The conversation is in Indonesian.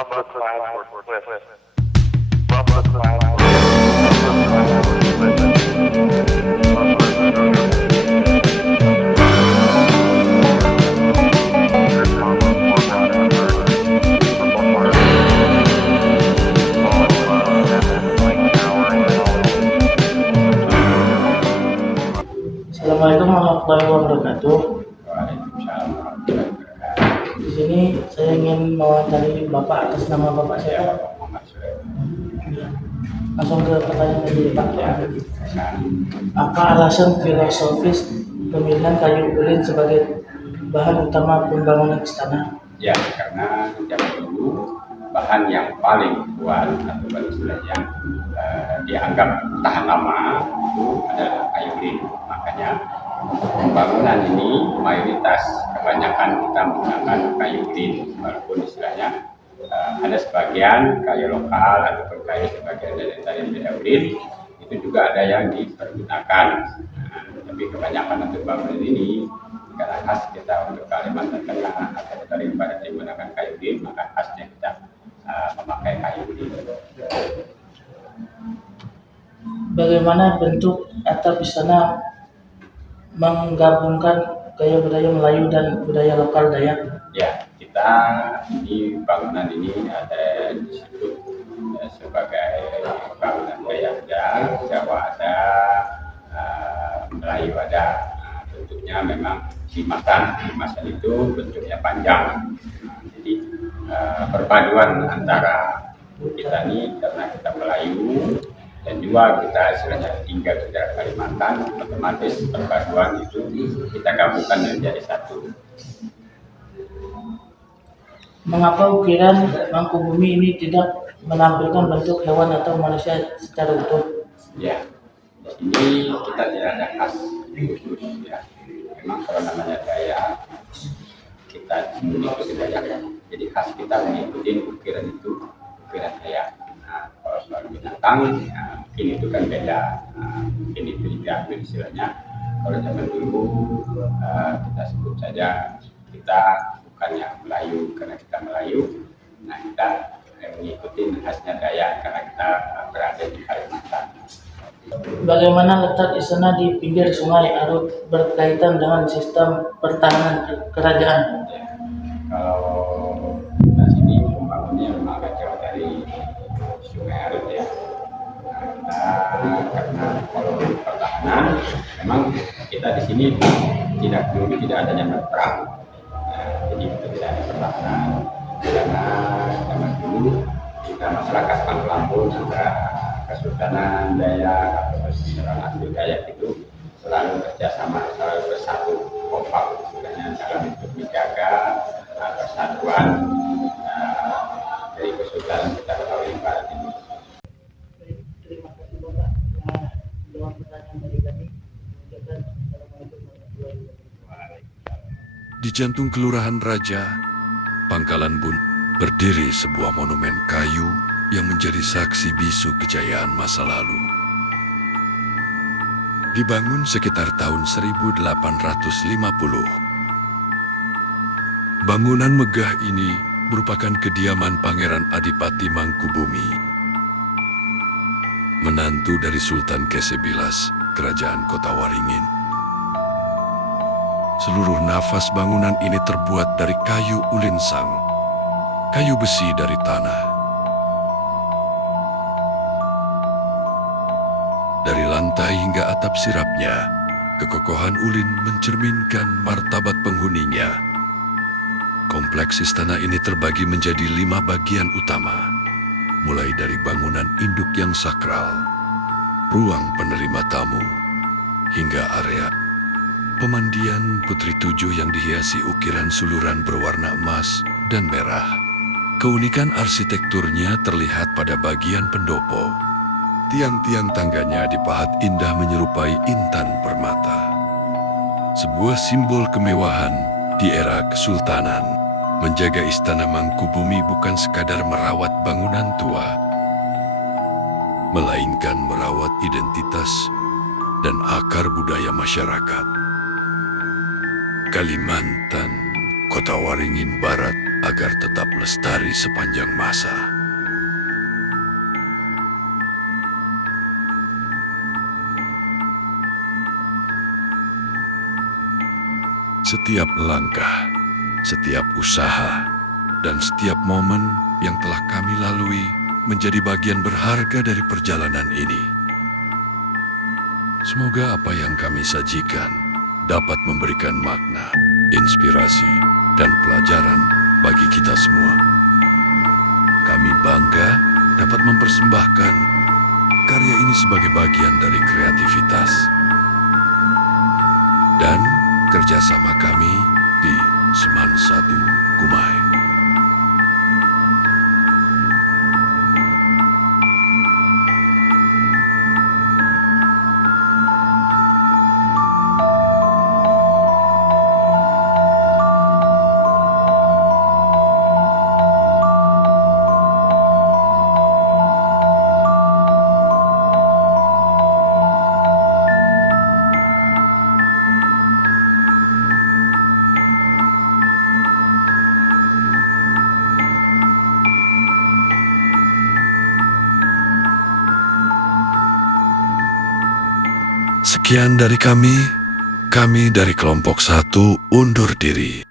Buffalo clouds were swift. Buffalo clouds were swift. Assalamualaikum warahmatullahi wabarakatuh. Waalaikumsalam warahmatullahi wabarakatuh. Di sini saya ingin mewawancari Bapak atas nama Bapak Saya saya. Muhammad Suhaib. Langsung ke pertanyaan tadi Pak. Ya, Apa alasan filosofis pemilihan kayu ulin sebagai bahan utama pembangunan istana? ya, karena zaman dulu bahan yang paling kuat atau istilahnya dianggap tahan lama itu adalah kayu ulin. Makanya pembangunan ini mayoritas kebanyakan kita menggunakan kayu ulin, walaupun istilahnya ada sebagian kayu lokal ataupun kayu sebagian dari beda ulin itu juga ada yang dipergunakan. Tapi kebanyakan untuk bangunan ini karena khas kita untuk Kalimantan Tengah atau daripada menggunakan kayu ulin, maka khasnya kita memakai kayu ulin. Bagaimana bentuk atap istana menggabungkan gaya budaya Melayu dan budaya lokal Dayak? Ya, kita ini bangunan ini ada disebut sebagai bangunan Dayak ada, Jawa ada, Melayu ada. Bentuknya memang limasan. Limasan itu bentuknya panjang. Jadi perpaduan antara kita ini karena kita Melayu dan juga kita istilahnya tinggal di daerah Kalimantan, otomatis perpaduan itu kita gabungkan menjadi satu. Mengapa ukiran Mangkubumi ini tidak menampilkan bentuk hewan atau manusia secara utuh? Ya, di sini kita tidak ada khas khusus ya. Memang kalau namanya Dayak, kita mengikuti Dayak. Jadi khas kita mengikuti ukiran itu, ukiran Dayak. Nah, kalau soal binatang, ya, mungkin itu kan beda. Mungkin itu diambil istilahnya. Kalau zaman dulu kita sebut saja kita bukannya Melayu karena kita Melayu. Nah, kita mengikuti khasnya Dayak karena kita berada di Kalimantan. Bagaimana letak istana di pinggir sungai Arut berkaitan dengan sistem pertahanan kerajaan? Ya, kalau kita sini pembangunnya memang agak jauh dari Sungai Arut ya. Nah, karena kalau pertahanan memang kita di sini tidak adanya perang. Jadi itu tidak ada pertahanan karena zaman dulu kita masyarakat Pangkal juga Kesultanan Dayak atau Kesultanan Asli Dayak itu selalu kerjasama, selalu bersatu, kompak sebenarnya dalam untuk menjaga persatuan dari Kesultanan kita Betawi Barat ini. Terima kasih Bapak. Dengan pertanyaan dari kami, Assalamualaikum warahmatullahi wabarakatuh. Di jantung Kelurahan Raja, Pangkalan Bun, berdiri sebuah monumen kayu yang menjadi saksi bisu kejayaan masa lalu. Dibangun sekitar tahun 1850. Bangunan megah ini merupakan kediaman Pangeran Adipati Mangkubumi, menantu dari Sultan Kesebilas, Kerajaan Kota Waringin. Seluruh nafas bangunan ini terbuat dari kayu ulinsang, kayu besi dari tanah. Dari lantai hingga atap sirapnya, kekokohan ulin mencerminkan martabat penghuninya. Kompleks istana ini terbagi menjadi 5 bagian utama, mulai dari bangunan induk yang sakral, ruang penerima tamu, hingga area pemandian Putri Tujuh yang dihiasi ukiran suluran berwarna emas dan merah. Keunikan arsitekturnya terlihat pada bagian pendopo. Tiang-tiang tangganya dipahat indah menyerupai intan permata. Sebuah simbol kemewahan di era kesultanan. Menjaga istana Mangkubumi bukan sekadar merawat bangunan tua, melainkan merawat identitas dan akar budaya masyarakat. Kalimantan, Kota Waringin Barat, agak agar tetap lestari sepanjang masa. Setiap langkah, setiap usaha, dan setiap momen yang telah kami lalui menjadi bagian berharga dari perjalanan ini. Semoga apa yang kami sajikan dapat memberikan makna, inspirasi, dan pelajaran bagi kita semua. Kami bangga dapat mempersembahkan karya ini sebagai bagian dari kreativitas dan kerjasama kami di Seman 1 Gumai. Sekian dari kami dari kelompok 1 undur diri.